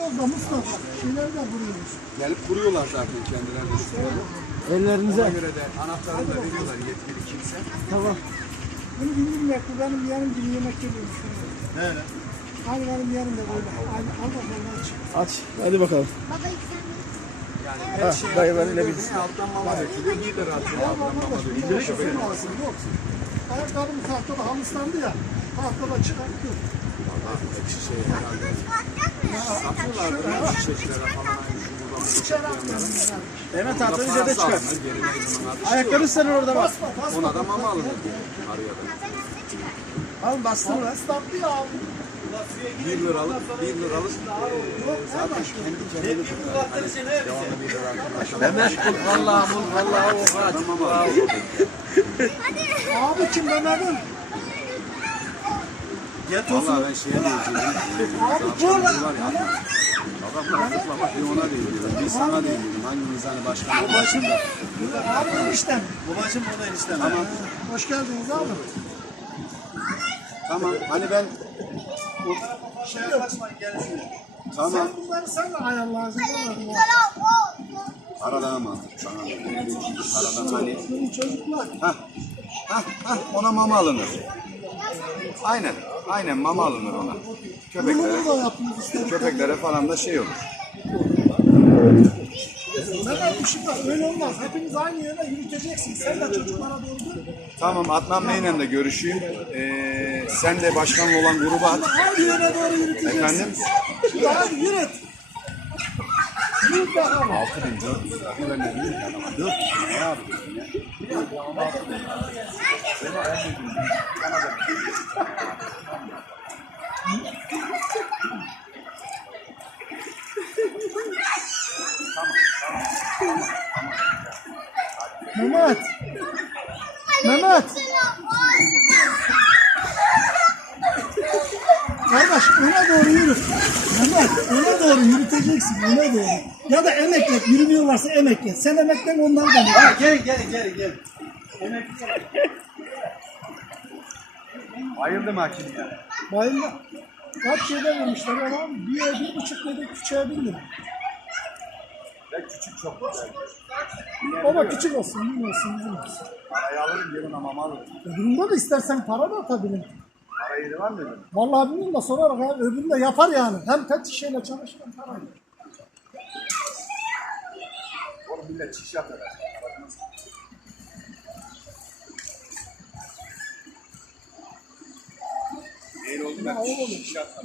kuruyoruz da Mustafa. Şeyler de kuruyoruz. Gelip kuruyorlar zaten kendileri üstlerine. Ellerinize. Ona göre de anahtarını da veriyorlar yetkili kimse. Tamam. Bunu bildim ya. Benim yerim gibi yemek yiyoruz. Nerede? Aynı benim yerim de böyle. Aynı al bakalım aç. Aç. Hadi bakalım. Baba sen Yani Ha, her şey dayı ben öyle bilsin. Alttan mama dökülüyor. 1 lira atıyor alttan mama dökülüyor. İndirik mi alsın? Yok. Ayakkabım tahtada hamıslandı ya. Tahtada çıkarttı. Şey herhalde. Satıyorlar çiçeklere falan. Burada tahtanın üzerine parası çıkar. Bir şey Ayakları senin orada bak. Ona da mama da. Al bastın lan. 1 liralık, 1 liralık eee, zaten kendi kendini tutar. 1 lira arkadaşlar. Mehmet kul vallahi mul vallahi o. Tamam abi. Kim Mehmet'im? Yat Vallahi ben şeye diyeceğim. Abi dur lan. Adamlar zıplamak bir ona değiliyorum. Bir sana değiliyorum. Hangimiz hani başkanı Başım. Abi eniştem. Babacım o da enişte. Tamam. Hoş geldiniz abi. Tamam. Hani ben Şey yaklaşmayın şuraya. tamam. Sen bunları sen de ayarlarsın. Aradan ama sana da. Aradan hani. Çocuklar. Hah. Hah. Hah. Ona mama alınır. Aynen. Aynen mama alınır ona. Köpeklere. Da istedik. Köpeklere falan da şey olur. Mehmet işi var. Öyle olmaz. Hepiniz aynı yöne yürüteceksiniz. Sen de çocuklara doğru dur. Tamam Adnan Bey'le de görüşeyim. Ee, sen de başkanlı olan gruba at. Aynı yöne doğru yürüteceksin. Efendim? Hadi yürüt. Yürüt bakalım. 6400 lira vermedim ki adama. 4 lira ne yapıyorsun ya? Mehmet. Mehmet. Kardeş öne doğru yürü. Mehmet öne doğru yürüteceksin. Öne doğru. Ya da emeklet. Yürümüyorlarsa emeklet. Sen emeklen onlar da emeklet. Ha gel gel gel gel. Bayıldım hakim ya. Bayılma. Kaç şeyde vermişler ama bir, bir buçuk dedi küçüğe bin lira. Ve küçük çok güzel. Baba küçük olsun, bizim olsun, bizim olsun. Parayı alırım yanına mama alırım. Öbüründe de istersen para da atabilirim. Para yeri var mı. Vallahi bilmiyorum da sorarak ya, öbüründe yapar yani. Hem pet şişeyle çalışır hem para yer. Oğlum millet çiş yapar. Neyin oldu ben çiş yapar.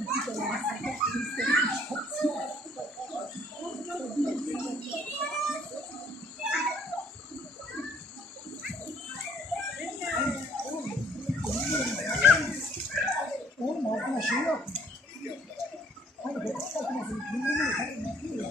Oğlum altına şey yap. Hani bak, bakmasın, bilmiyorum, hani yapıyor ya.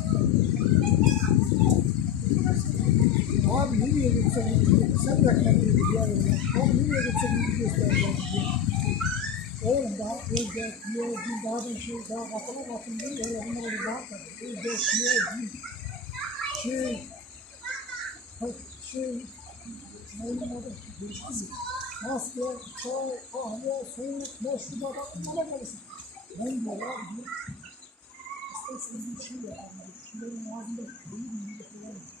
abi nereye gitsen gidiyor. Sen de kendini biliyor musun? Abi nereye gitsen gidiyor göstereceğim diye. Oğlum daha özde, diyordun, daha da şey, daha kapalı bakın diyor. Öyle bunları bir daha. Özde, diyordun. Şey, bak, şey, neyinin adı? Geçti mi? Maske, çay, kahve, soğuk, bardak, bunlara gelirsin. Ben diyor abi diyor. İstersen bir şey yapalım. Şunların ağzında değil mi?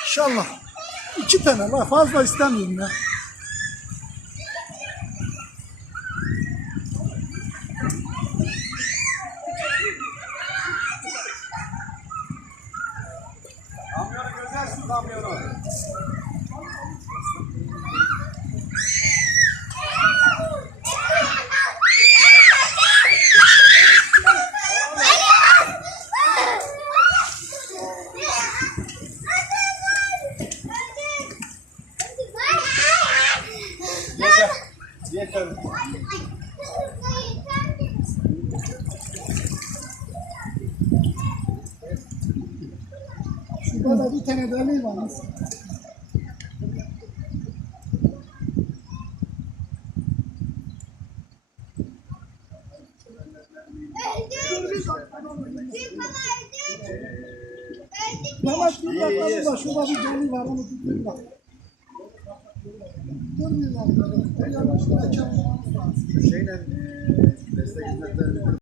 İnşallah. İki tane la fazla istemiyorum ya. Kamyonu güzel su kamyonu. Yeter. Şurada da bir tane deli var. Mehmet bir bakalım da şurada bir deli var onu dur bak. Görmüyorlar böyle. Yavaş yavaş. Şeyle eee destek hizmetleri